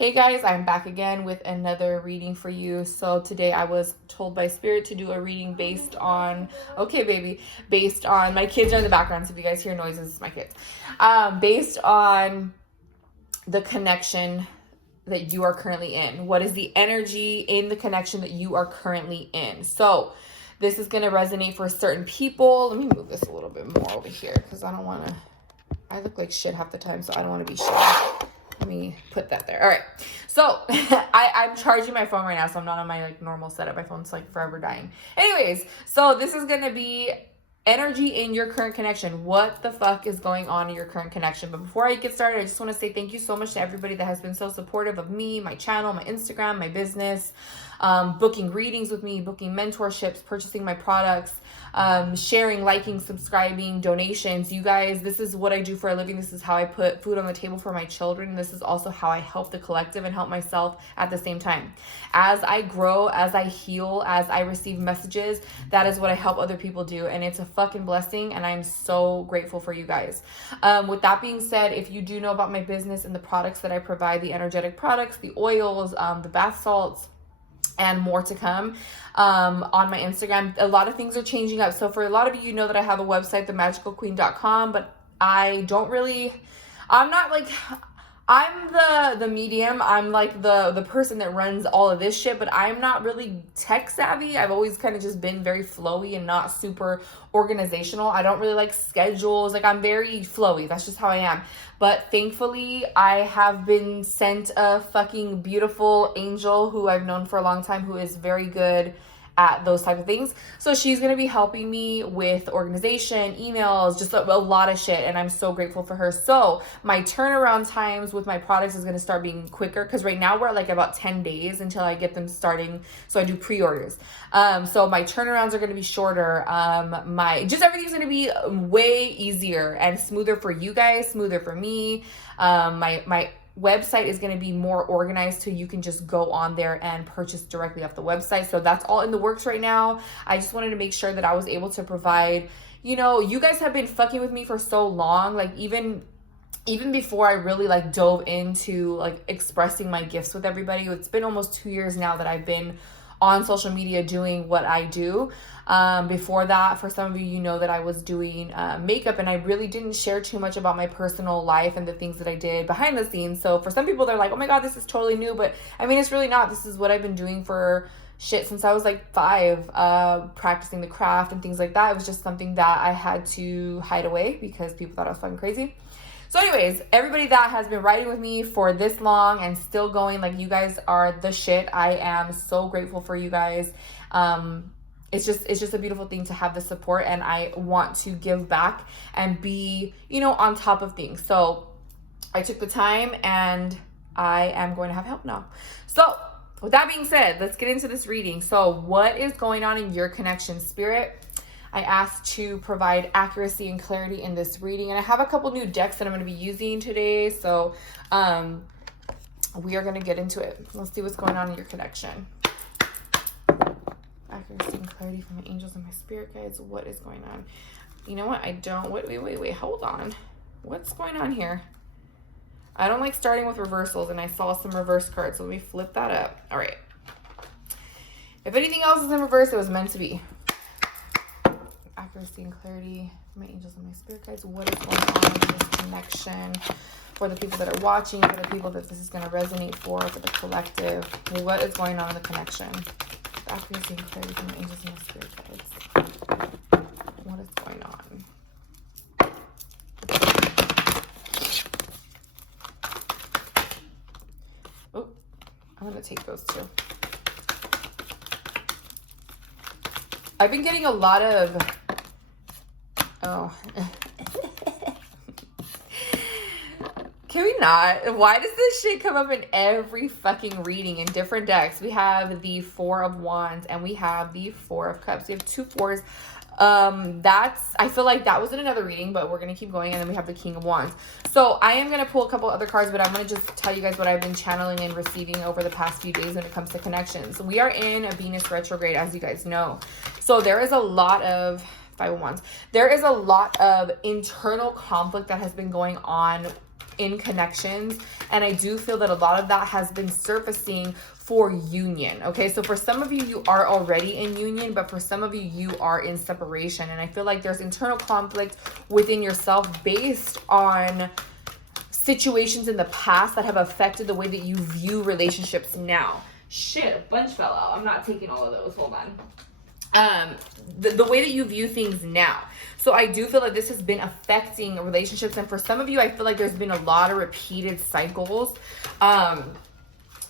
Hey guys, I'm back again with another reading for you. So today I was told by Spirit to do a reading based on, okay baby, based on, my kids are in the background, so if you guys hear noises, it's my kids. Based on the connection that you are currently in. What is the energy in the connection that you are currently in? So this is going to resonate for certain people. Let me move this a little bit more over here because I don't want to, I look like shit half the time, so I don't want to be shit. Let me put that there. All right. So I'm charging my phone right now, so I'm not on my normal setup. My phone's forever dying. Anyways, so this is going to be energy in your current connection. What the fuck is going on in your current connection? But before I get started, I just want to say thank you so much to everybody that has been so supportive of me, my channel, my Instagram, my business, booking readings with me, booking mentorships, purchasing my products, sharing, liking, subscribing, donations. You guys, this is what I do for a living. This is how I put food on the table for my children. This is also how I help the collective and help myself at the same time. As I grow, as I heal, as I receive messages, that is what I help other people do. And it's a fucking blessing. And I'm so grateful for you guys. With that being said, if you do know about my business and the products that I provide, the energetic products, the oils, the bath salts, and more to come on my Instagram. A lot of things are changing up. So for a lot of you know that I have a website, themagicalqueen.com, but I'm the medium. I'm like the person that runs all of this shit, but I'm not really tech savvy. I've always kind of just been very flowy and not super organizational. I don't really like schedules. I'm very flowy. That's just how I am. But thankfully, I have been sent a fucking beautiful angel who I've known for a long time, who is very good at those type of things. So she's going to be helping me with organization, emails, just a lot of shit. And I'm so grateful for her. So my turnaround times with my products is going to start being quicker, because right now we're at about 10 days until I get them starting. So I do pre-orders. So my turnarounds are going to be shorter. Everything's going to be way easier and smoother for you guys, smoother for me. My website is going to be more organized, so you can just go on there and purchase directly off the website. So that's all in the works right now. I just wanted to make sure that I was able to provide, you guys have been fucking with me for so long. Even before I really dove into expressing my gifts with everybody. It's been almost 2 years now that I've been on social media doing what I do. Before that, for some of you, know that I was doing makeup, and I really didn't share too much about my personal life and the things that I did behind the scenes. So for some people, they're like, oh my God, this is totally new. But I mean, it's really not. This is what I've been doing for shit since I was 5, practicing the craft and things like that. It was just something that I had to hide away because people thought I was fucking crazy. So anyways, everybody that has been writing with me for this long and still going, you guys are the shit. I am so grateful for you guys. It's just a beautiful thing to have the support, and I want to give back and be, on top of things. So I took the time, and I am going to have help now. So with that being said, let's get into this reading. So what is going on in your connection, Spirit? I asked to provide accuracy and clarity in this reading. And I have a couple new decks that I'm going to be using today. So we are going to get into it. Let's see what's going on in your connection. Accuracy and clarity from my angels and my spirit guides. What is going on? You know what? Wait. Hold on. What's going on here? I don't like starting with reversals, and I saw some reverse cards. So let me flip that up. All right. If anything else is in reverse, it was meant to be. Accuracy and clarity, my angels and my spirit guides. What is going on in this connection for the people that are watching, for the people that this is going to resonate for the collective? What is going on in the connection? Accuracy and clarity from my angels and my spirit guides. What is going on? Oh, I'm going to take those two. I've been getting a lot of... Oh. Can we not? Why does this shit come up in every fucking reading in different decks? We have the Four of Wands and we have the Four of Cups. We have 2 fours. I feel like that was in another reading, but we're going to keep going. And then we have the King of Wands. So I am going to pull a couple other cards, but I'm going to just tell you guys what I've been channeling and receiving over the past few days when it comes to connections. We are in a Venus retrograde, as you guys know. So there is a lot of... Five of Wands. There is a lot of internal conflict that has been going on in connections. And I do feel that a lot of that has been surfacing for union. Okay, so for some of you, you are already in union, but for some of you, you are in separation. And I feel like there's internal conflict within yourself based on situations in the past that have affected the way that you view relationships now. Shit, a bunch fell out. I'm not taking all of those. Hold on. The way that you view things now. So I do feel like this has been affecting relationships. And for some of you, I feel like there's been a lot of repeated cycles. Let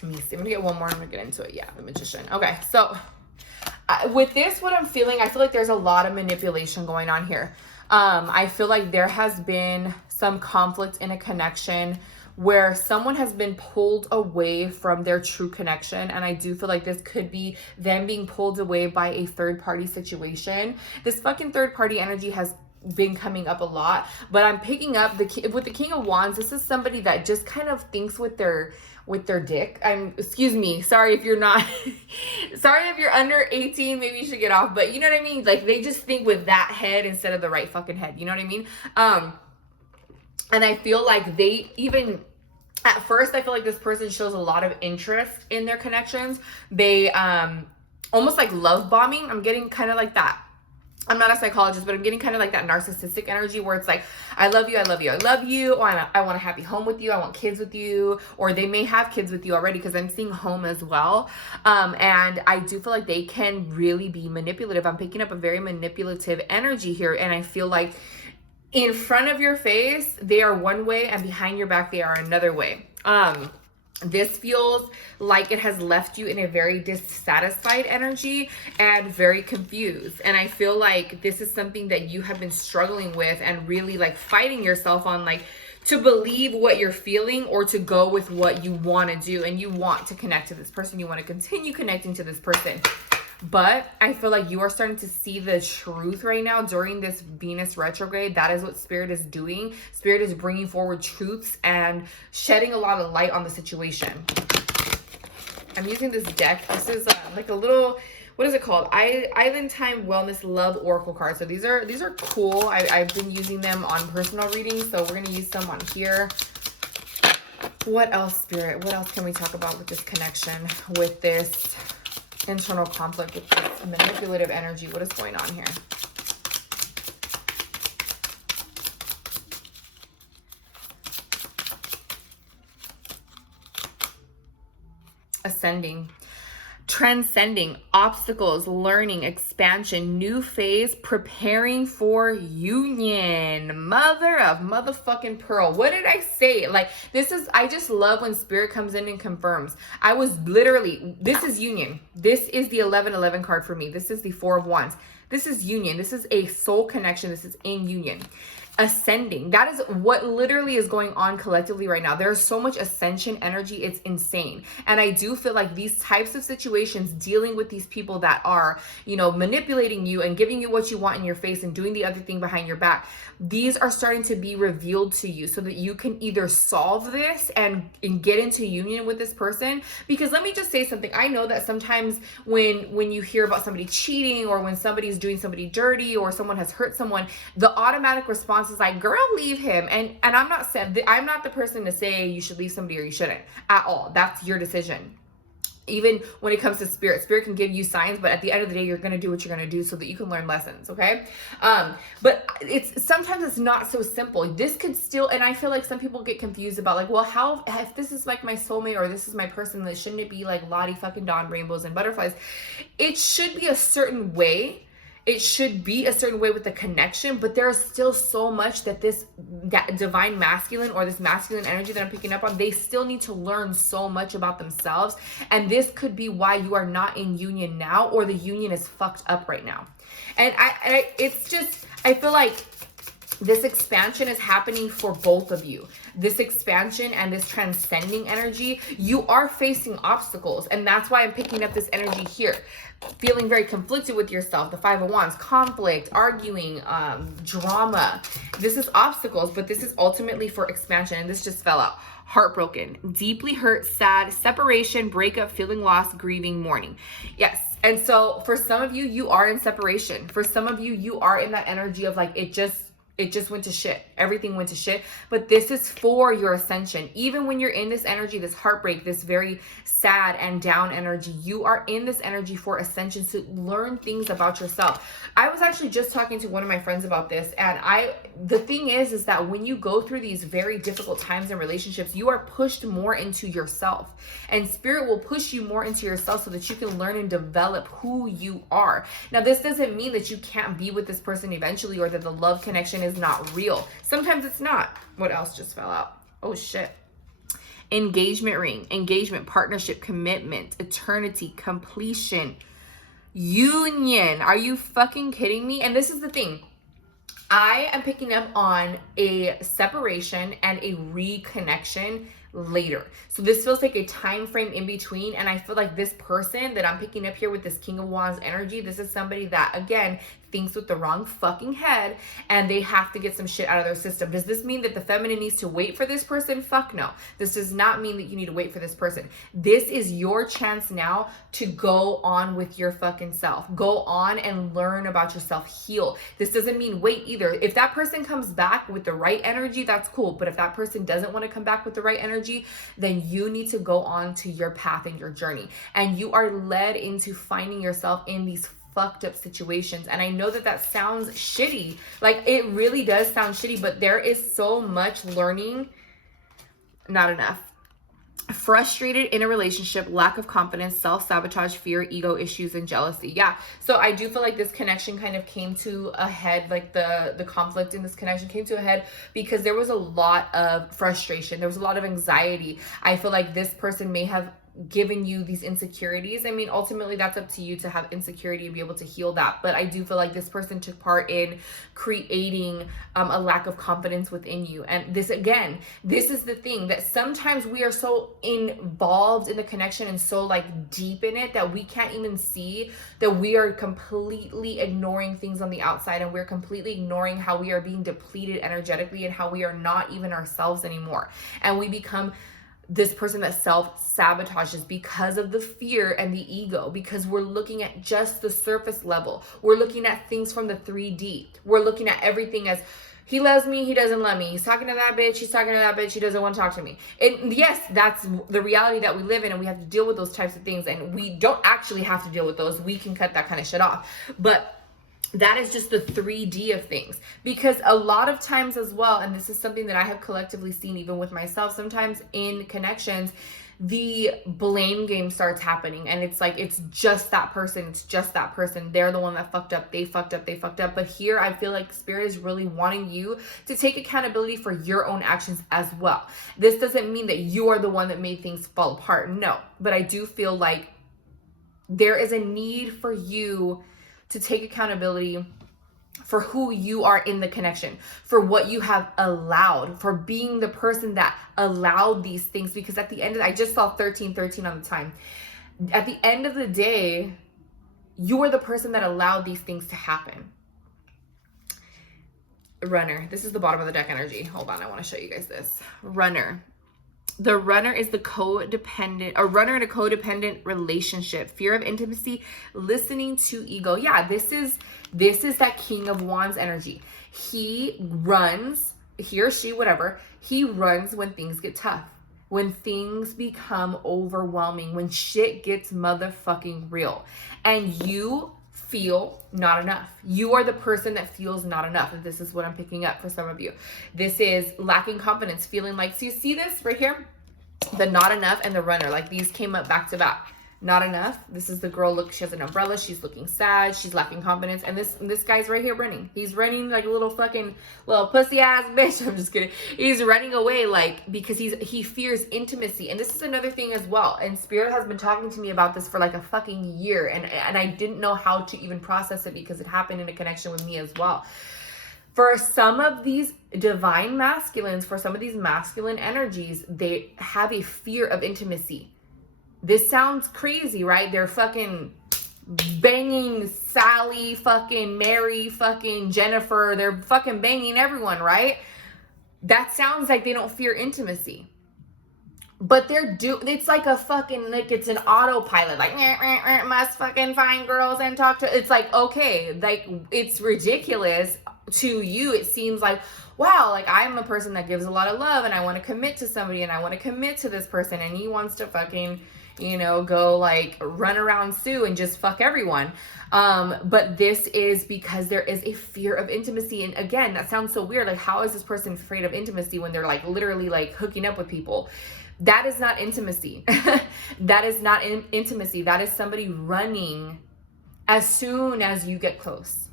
me see. I'm going to get one more. I'm going to get into it. Yeah, the Magician. Okay, so with this, what I'm feeling, I feel like there's a lot of manipulation going on here. I feel like there has been some conflict in a connection where someone has been pulled away from their true connection. And I do feel like this could be them being pulled away by a third party situation. This fucking third party energy has been coming up a lot, but I'm picking up with the King of Wands. This is somebody that just kind of thinks with their dick. Excuse me, sorry if you're not sorry if you're under 18, maybe you should get off, but you know what I mean, like they just think with that head instead of the right fucking head, you know what I mean? And I feel like they even at first, I feel like this person shows a lot of interest in their connections. They almost like love bombing. I'm getting kind of like that. I'm not a psychologist, but I'm getting kind of like that narcissistic energy where it's like, I love you, I love you, I love you. Or I want a happy home with you. I want kids with you. Or they may have kids with you already because I'm seeing home as well. And I do feel like they can really be manipulative. I'm picking up a very manipulative energy here. And I feel like in front of your face, they are one way, and behind your back, they are another way. This feels like it has left you in a very dissatisfied energy and very confused. And I feel like this is something that you have been struggling with and really like fighting yourself on, like to believe what you're feeling or to go with what you want to do. And you want to connect to this person. You want to continue connecting to this person. But I feel like you are starting to see the truth right now during this Venus retrograde. That is what Spirit is doing. Spirit is bringing forward truths and shedding a lot of light on the situation. I'm using this deck. This is like a little, what is it called? Island Time Wellness Love Oracle cards. So these are cool. I've been using them on personal readings. So we're going to use some on here. What else, Spirit? What else can we talk about with this connection, with this internal conflict, with this manipulative energy? What is going on here? Ascending, transcending, obstacles, learning, expansion, new phase, preparing for union. Mother of motherfucking pearl. What did I say? Like, this is, I just love when Spirit comes in and confirms. I was literally, this is union. This is the 1111 card for me. This is the Four of Wands. This is union. This is a soul connection. This is in union. Ascending. That is what literally is going on collectively right now. There's so much ascension energy. It's insane. And I do feel like these types of situations, dealing with these people that are, you know, manipulating you and giving you what you want in your face and doing the other thing behind your back, these are starting to be revealed to you so that you can either solve this and get into union with this person. Because let me just say something. I know that sometimes when you hear about somebody cheating, or when somebody's doing somebody dirty, or someone has hurt someone, the automatic response is like, girl, leave him. And I'm not the person to say you should leave somebody or you shouldn't at all. That's your decision. Even when it comes to Spirit can give you signs, but at the end of the day, you're going to do what you're going to do so that you can learn lessons. Okay. But sometimes it's not so simple. This could still, and I feel like some people get confused about like, well, how, if this is like my soulmate or this is my person, that shouldn't it be like Lottie fucking Dawn, rainbows and butterflies? It should be a certain way. It should be a certain way with the connection, but there is still so much that that divine masculine, or this masculine energy that I'm picking up on, they still need to learn so much about themselves. And this could be why you are not in union now, or the union is fucked up right now. And I feel like this expansion is happening for both of you. This expansion and this transcending energy, you are facing obstacles. And that's why I'm picking up this energy here. Feeling very conflicted with yourself. The Five of Wands, conflict, arguing, drama. This is obstacles, but this is ultimately for expansion. And this just fell out. Heartbroken, deeply hurt, sad, separation, breakup, feeling lost, grieving, mourning. Yes. And so for some of you, you are in separation. For some of you, you are in that energy of like, it just It just went to shit. Everything went to shit. But this is for your ascension. Even when you're in this energy, this heartbreak, this very sad and down energy, you are in this energy for ascension, to learn things about yourself. I was actually just talking to one of my friends about this, and the thing is that when you go through these very difficult times in relationships, you are pushed more into yourself, and spirit will push you more into yourself so that you can learn and develop who you are. Now, this doesn't mean that you can't be with this person eventually, or that the love connection is not real. Sometimes it's not. What else just fell out? Oh shit. Engagement ring, engagement, partnership, commitment, eternity, completion, union. Are you fucking kidding me? And this is the thing. I am picking up on a separation and a reconnection later. So this feels like a time frame in between, and I feel like this person that I'm picking up here with this King of Wands energy, this is somebody that, again, thinks with the wrong fucking head, and they have to get some shit out of their system. Does this mean that the feminine needs to wait for this person? Fuck no. This does not mean that you need to wait for this person. This is your chance now to go on with your fucking self. Go on and learn about yourself, heal. This doesn't mean wait either. If that person comes back with the right energy, that's cool. But if that person doesn't want to come back with the right energy, then you need to go on to your path and your journey. And you are led into finding yourself in these fucked up situations. And I know that that sounds shitty. Like, it really does sound shitty, but there is so much learning. Not enough. Frustrated in a relationship, lack of confidence, self-sabotage, fear, ego issues, and jealousy. Yeah. So I do feel like this connection kind of came to a head, like the conflict in this connection came to a head because there was a lot of frustration. There was a lot of anxiety. I feel like this person may have given you these insecurities. I mean, ultimately that's up to you to have insecurity and be able to heal that. But I do feel like this person took part in creating a lack of confidence within you. And this, again, this is the thing, that sometimes we are so involved in the connection and so like deep in it that we can't even see that we are completely ignoring things on the outside, and we're completely ignoring how we are being depleted energetically and how we are not even ourselves anymore. And we become this person that self-sabotages because of the fear and the ego, because we're looking at just the surface level. We're looking at things from the 3D. We're looking at everything as, he loves me, he doesn't love me. He's talking to that bitch, he's talking to that bitch, he doesn't want to talk to me. And yes, that's the reality that we live in, and we have to deal with those types of things. And we don't actually have to deal with those. We can cut that kind of shit off. But that is just the 3D of things. Because a lot of times as well, and this is something that I have collectively seen even with myself, sometimes in connections, the blame game starts happening, and it's like, it's just that person. It's just that person. They're the one that fucked up. They fucked up. They fucked up. But here I feel like spirit is really wanting you to take accountability for your own actions as well. This doesn't mean that you are the one that made things fall apart. No, but I do feel like there is a need for you to take accountability for who you are in the connection, for what you have allowed, for being the person that allowed these things. Because at the end of, I just saw 1313 on the time. At the end of the day, you are the person that allowed these things to happen. Runner. This is the bottom of the deck energy. Hold on, I want to show you guys this. Runner. The runner is the codependent, a runner in a codependent relationship, fear of intimacy, listening to ego. Yeah, this is that King of Wands energy. He runs, he or she, whatever, he runs when things get tough, when things become overwhelming, when shit gets motherfucking real, and you feel not enough. You are the person that feels not enough. And this is what I'm picking up for some of you. This is lacking confidence, feeling like, so you see this right here? The not enough and the runner, like these came up back to back. Not enough. This is the girl, look, she has an umbrella. She's looking sad. She's lacking confidence. And this guy's right here running. He's running like a little fucking little pussy ass bitch. I'm just kidding. He's running away like because he fears intimacy. And this is another thing as well. And Spirit has been talking to me about this for like a fucking year. And I didn't know how to even process it because it happened in a connection with me as well. For some of these divine masculines, for some of these masculine energies, they have a fear of intimacy. This sounds crazy, right? They're fucking banging Sally, fucking Mary, fucking Jennifer. They're fucking banging everyone, right? That sounds like they don't fear intimacy. But it's like a fucking, like it's an autopilot, like, must fucking find girls and talk to, it's like, okay, like it's ridiculous to you, it seems like, wow, like I'm a person that gives a lot of love and I want to commit to somebody and I want to commit to this person, and he wants to fucking, you know, go like run around Sue and just fuck everyone. But this is because there is a fear of intimacy. And again, that sounds so weird. Like, how is this person afraid of intimacy when they're like literally like hooking up with people? That is not intimacy. That is not intimacy. That is somebody running as soon as you get close.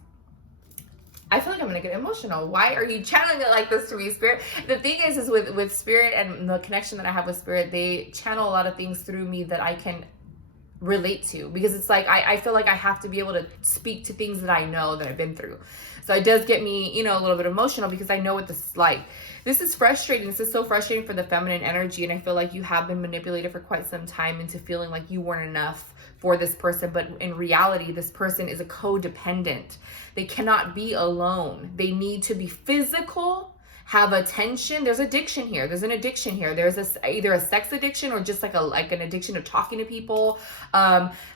I feel like I'm gonna get emotional. Why are you channeling it like this to me, Spirit? The thing is with Spirit and the connection that I have with Spirit, they channel a lot of things through me that I can relate to, because it's like I feel like I have to be able to speak to things that I know, that I've been through. So it does get me, you know, a little bit emotional, because I know what this is like. This is frustrating. This is so frustrating for the feminine energy, and I feel like you have been manipulated for quite some time into feeling like you weren't enough for this person. But in reality, this person is a codependent. They cannot be alone. They need to be physical, have attention. There's addiction here. There's an addiction here. There's either a sex addiction or just like an addiction to talking to people.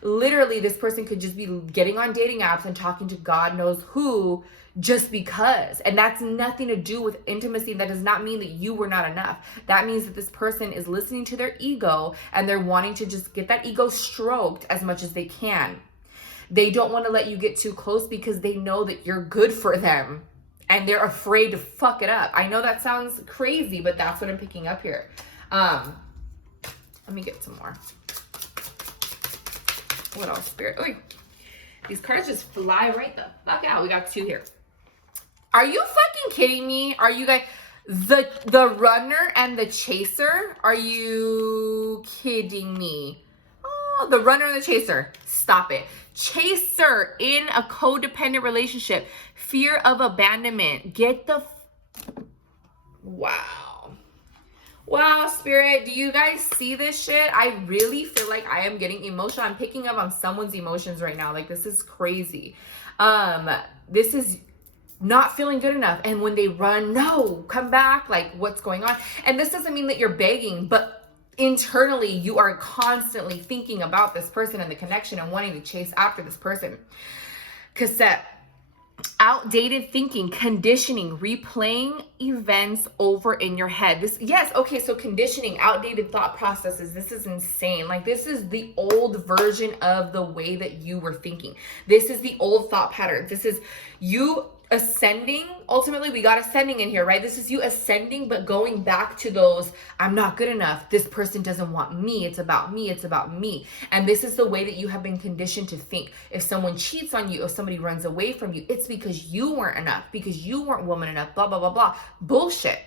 Literally, this person could just be getting on dating apps and talking to God knows who just because. And that's nothing to do with intimacy. That does not mean that you were not enough. That means that this person is listening to their ego and they're wanting to just get that ego stroked as much as they can. They don't want to let you get too close because they know that you're good for them. And they're afraid to fuck it up. I know that sounds crazy, but that's what I'm picking up here. Let me get some more. What else, Spirit? Oh, these cards just fly right the fuck out. We got 2 here. Are you fucking kidding me? Are you guys... The runner and the chaser? Are you kidding me? Oh, the runner and the chaser. Stop it. Chaser in a codependent relationship. Fear of abandonment. Get the... Wow. Wow, Spirit. Do you guys see this shit? I really feel like I am getting emotional. I'm picking up on someone's emotions right now. Like, this is crazy. This is not feeling good enough. And when they run, no, come back. Like, what's going on? And this doesn't mean that you're begging, but internally you are constantly thinking about this person and the connection and wanting to chase after this person. Cassette. Outdated thinking, conditioning, replaying events over in your head. This, yes, okay, so conditioning, outdated thought processes. This is insane. Like, this is the old version of the way that you were thinking. This is the old thought pattern. This is you ascending. Ultimately, we got ascending in here, right? This is you ascending, but going back to those, I'm not good enough. This person doesn't want me. It's about me. It's about me. And this is the way that you have been conditioned to think. If someone cheats on you, if somebody runs away from you, it's because you weren't enough, because you weren't woman enough, blah, blah, blah, blah. Bullshit.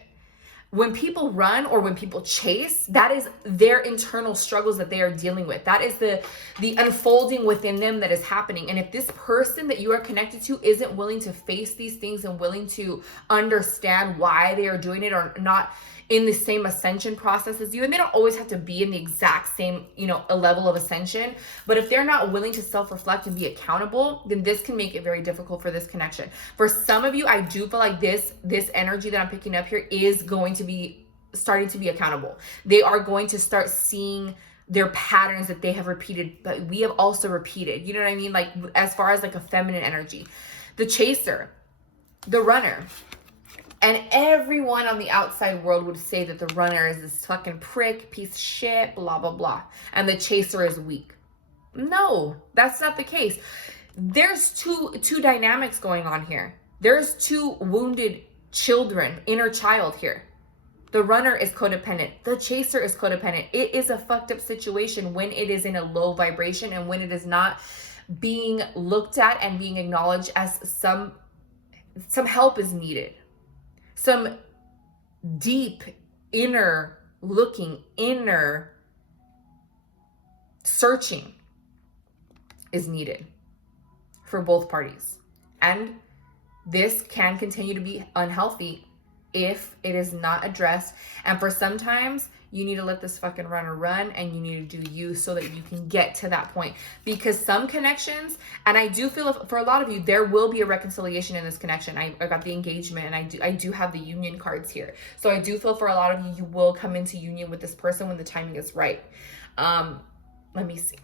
When people run or when people chase, that is their internal struggles that they are dealing with. That is the unfolding within them that is happening. And if this person that you are connected to isn't willing to face these things and willing to understand why they are doing it, or not in the same ascension process as you, and they don't always have to be in the exact same, you know, a level of ascension, but if they're not willing to self-reflect and be accountable, then this can make it very difficult for this connection. For some of you, I do feel like this energy that I'm picking up here is going to be starting to be accountable. They are going to start seeing their patterns that they have repeated, but we have also repeated. You know what I mean? Like, as far as like a feminine energy, the chaser, the runner. And everyone on the outside world would say that the runner is this fucking prick, piece of shit, blah, blah, blah. And the chaser is weak. No, that's not the case. There's two dynamics going on here. There's 2 wounded children, inner child here. The runner is codependent. The chaser is codependent. It is a fucked up situation when it is in a low vibration and when it is not being looked at and being acknowledged as some help is needed. Some deep inner looking, inner searching is needed for both parties. And this can continue to be unhealthy if it is not addressed. And for sometimes you need to let this fucking runner run and you need to do you so that you can get to that point. Because some connections, and I do feel for a lot of you, there will be a reconciliation in this connection. I got the engagement and I do have the union cards here. So I do feel for a lot of you, you will come into union with this person when the timing is right. Let me see.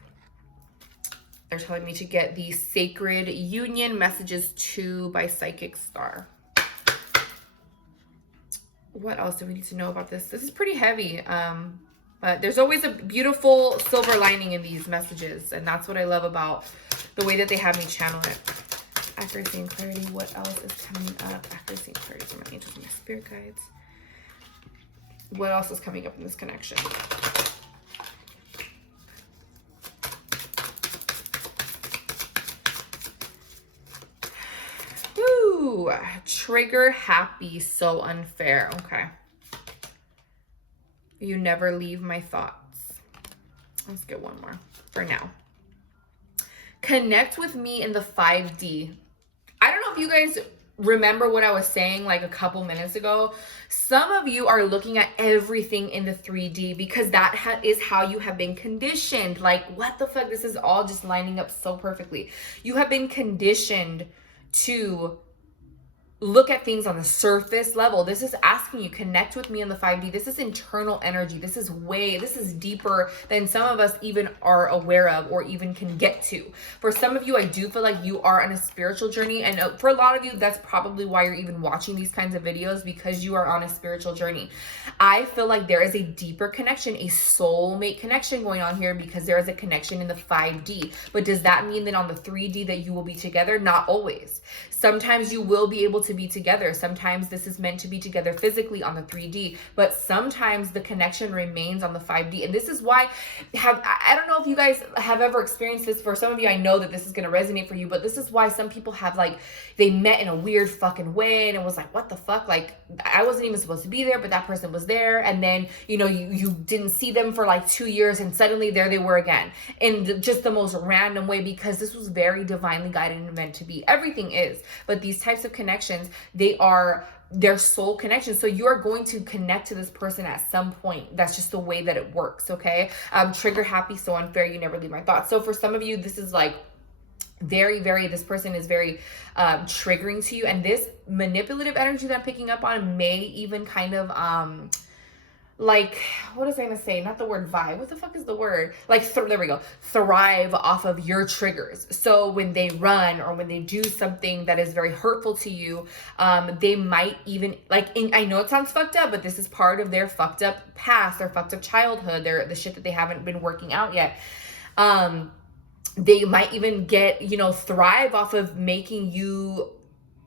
They're telling me to get the Sacred Union Messages 2 by Psychic Star. What else do we need to know about this? This is pretty heavy. But there's always a beautiful silver lining in these messages. And that's what I love about the way that they have me channel it. Accuracy and clarity. What else is coming up? Accuracy and clarity from my angels and my spirit guides. What else is coming up in this connection? Ooh, trigger happy, so unfair. Okay. You never leave my thoughts. Let's get one more for now. Connect with me in the 5D. I don't know if you guys remember what I was saying like a couple minutes ago. Some of you are looking at everything in the 3D because that is how you have been conditioned. Like, what the fuck? This is all just lining up so perfectly. You have been conditioned to look at things on the surface level. This is asking you, connect with me in the 5D. This is internal energy. This is deeper than some of us even are aware of or even can get to. For some of you, I do feel like you are on a spiritual journey. And for a lot of you, that's probably why you're even watching these kinds of videos, because you are on a spiritual journey. I feel like there is a deeper connection, a soulmate connection going on here, because there is a connection in the 5D. But does that mean that on the 3D that you will be together? Not always. Sometimes you will be able to be together. Sometimes this is meant to be together physically on the 3D, but sometimes the connection remains on the 5D. And this is why I don't know if you guys have ever experienced this. For some of you, I know that this is going to resonate for you, but this is why some people have like, they met in a weird fucking way and it was like, what the fuck? Like, I wasn't even supposed to be there, but that person was there. And then, you know, you didn't see them for like 2 years and suddenly there they were again in just the most random way, because this was very divinely guided and meant to be. Everything is, but these types of connections, they're soul connections. So you are going to connect to this person at some point. That's just the way that it works. Okay. Trigger happy, so unfair. You never leave my thoughts. So for some of you, this is like this person is very triggering to you. And this manipulative energy that I'm picking up on may even kind of, like, what was I gonna say? Not the word vibe. What the fuck is the word? Like, there we go. Thrive off of your triggers. So when they run or when they do something that is very hurtful to you, they might even, like, I know it sounds fucked up, but this is part of their fucked up past, their fucked up childhood, the shit that they haven't been working out yet. They might even get, thrive off of making you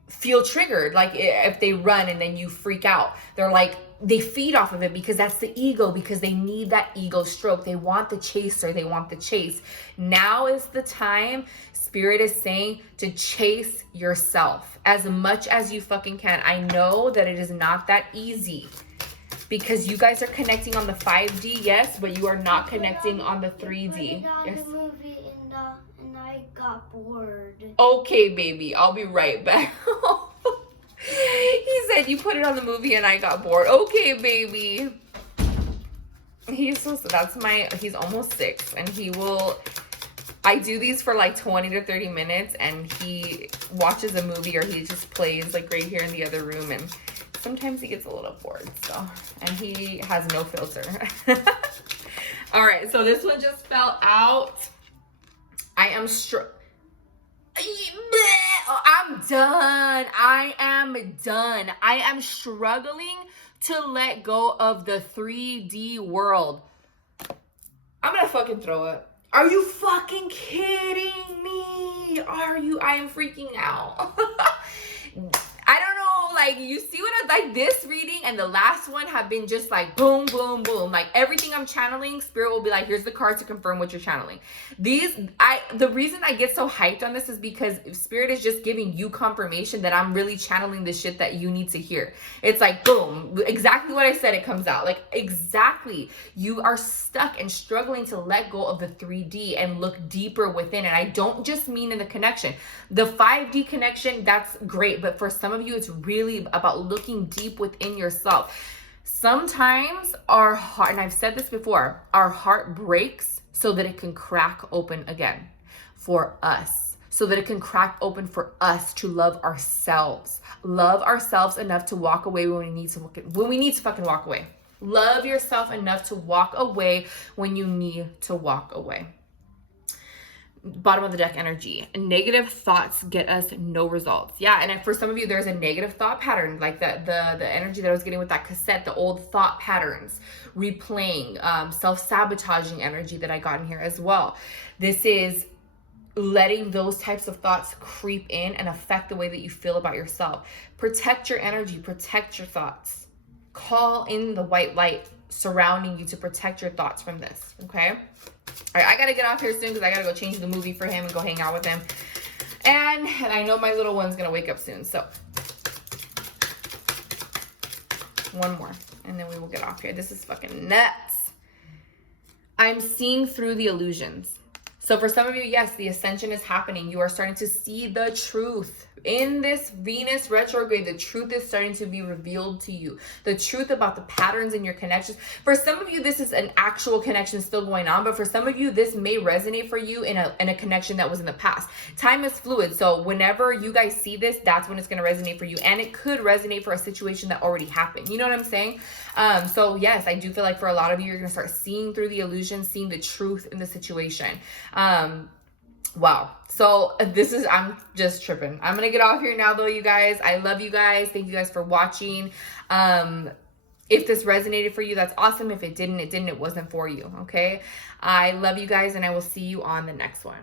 feel triggered. Like if they run and then you freak out, they feed off of it because that's the ego, because they need that ego stroke. They want the chaser. They want the chase. Now is the time, Spirit is saying, to chase yourself as much as you fucking can. I know that it is not that easy because you guys are connecting on the 5D, yes, but you are not connecting on the 3D. Yes. And I got bored. Okay, baby, I'll be right back. He said you put it on the movie and I got bored. Okay, baby. He's almost 6 and I do these for like 20 to 30 minutes and he watches a movie or he just plays like right here in the other room, and sometimes he gets a little bored, so, and he has no filter. All right, so this one just fell out. I'm done. I am struggling to let go of the 3D world. I'm gonna fucking throw it. Are you fucking kidding me? I am freaking out. I don't know, like, you see what this reading and the last one have been just like boom, boom, boom. Like everything I'm channeling, Spirit will be like, here's the card to confirm what you're channeling. The reason I get so hyped on this is because Spirit is just giving you confirmation that I'm really channeling the shit that you need to hear. It's like, boom, exactly what I said, it comes out. Like, exactly. You are stuck and struggling to let go of the 3D and look deeper within. And I don't just mean in the connection. The 5D connection, that's great. But for some of you, it's really about looking deep within yourself. Sometimes our heart, and I've said this before, our heart breaks so that it can crack open again for us, so that it can crack open for us to love ourselves enough to walk away when we need to fucking walk away. Love yourself enough to walk away when you need to walk away. bottom of the deck energy. Negative thoughts get us no results. Yeah, and for some of you, there's a negative thought pattern, like the energy that I was getting with that cassette, the old thought patterns, replaying, self-sabotaging energy that I got in here as well. This is letting those types of thoughts creep in and affect the way that you feel about yourself. Protect your energy, protect your thoughts. Call in the white light surrounding you to protect your thoughts from this, okay? All right, I gotta get off here soon because I gotta go change the movie for him and go hang out with him. And I know my little one's gonna wake up soon, so one more and then we will get off here. This is fucking nuts. I'm seeing through the illusions. So for some of you, yes, the ascension is happening. You are starting to see the truth. In this Venus retrograde, the truth is starting to be revealed to you. The truth about the patterns in your connections. For some of you, this is an actual connection still going on, but for some of you, this may resonate for you in a connection that was in the past. Time is fluid, so whenever you guys see this, that's when it's going to resonate for you. And it could resonate for a situation that already happened. You know what I'm saying? So yes, I do feel like for a lot of you, you're going to start seeing through the illusion, seeing the truth in the situation. Wow. So I'm just tripping. I'm going to get off here now though, you guys. I love you guys. Thank you guys for watching. If this resonated for you, that's awesome. If it didn't, it wasn't for you. Okay. I love you guys and I will see you on the next one.